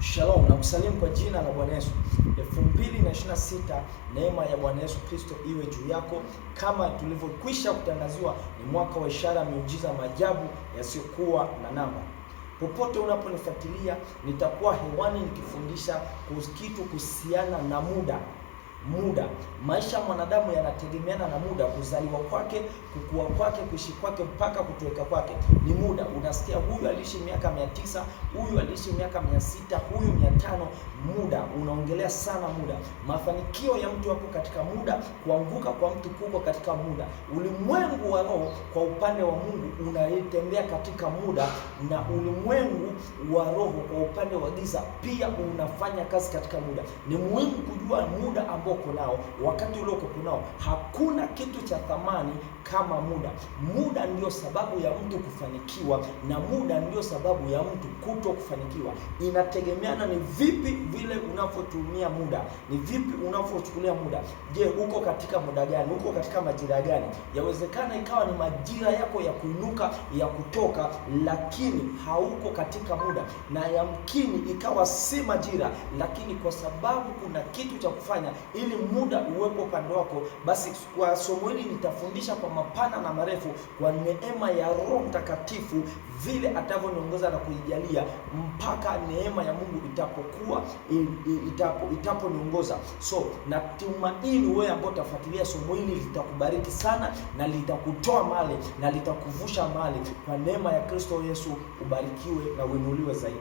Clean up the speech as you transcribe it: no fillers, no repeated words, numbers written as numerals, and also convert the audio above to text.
Shalom na kusalimu kwa jina la Bwana Yesu. 2026 neema ya Bwana Yesu Kristo iwe juu yako. Kama tulivyokwisha kutangaziwa, ni mwaka wa ishara, miujiza, maajabu yasiyokuwa na namba. Popote unaponifuatilia, nitakuwa hewani nikifundisha kitu kuhusiana na muda. Maisha ya mwanadamu yanategemeana na muda, kuzaliwa kwake, kukua kwake, kuishi kwake mpaka kutoweka kwake. Ni muda. Unasikia huyu aliishi miaka 900, huyu aliishi miaka 600, huyu 500. Muda unaongelea sana muda. Mafanikio ya mtu hapo katika muda, kuanguka kwa mtu kuko katika muda. Ulimwengu wa roho kwa upande wa Mungu unatembea katika muda, na ulimwengu wa roho kwa upande wa giza pia unafanya kazi katika muda. Ni muhimu kujua muda ambao uko nao, wakati ule uko nao. Hakuna kitu cha thamani kama muda. Muda ndio sababu ya mtu kufanikiwa, na muda ndio sababu ya mtu kuto kufanikiwa. Inategemeana ni vipi vile unavyotumia muda, ni vipi unavyochukulia muda. Je, uko katika muda gani? Uko katika majira gani? Yawezekana ikawa ni majira yako ya kuinuka, ya kutoka, lakini hauko katika muda, na yamkini ikawa si majira, lakini kwa sababu kuna kitu cha kufanya ili muda uwepo upande wako. Basi kwa somo hili nitafundisha kwa mapana na marefu, kwa neema ya Roho Mtakatifu, vile atavyoniongoza na kuijalia mpaka neema ya Mungu itaponiongoza. So natumaini wewe ambao utafuatilia somo hili litakubariki sana, na litakutoa mahali, na litakuvusha mahali. Kwa neema ya Kristo Yesu, ubarikiwe na uinuliwe zaidi.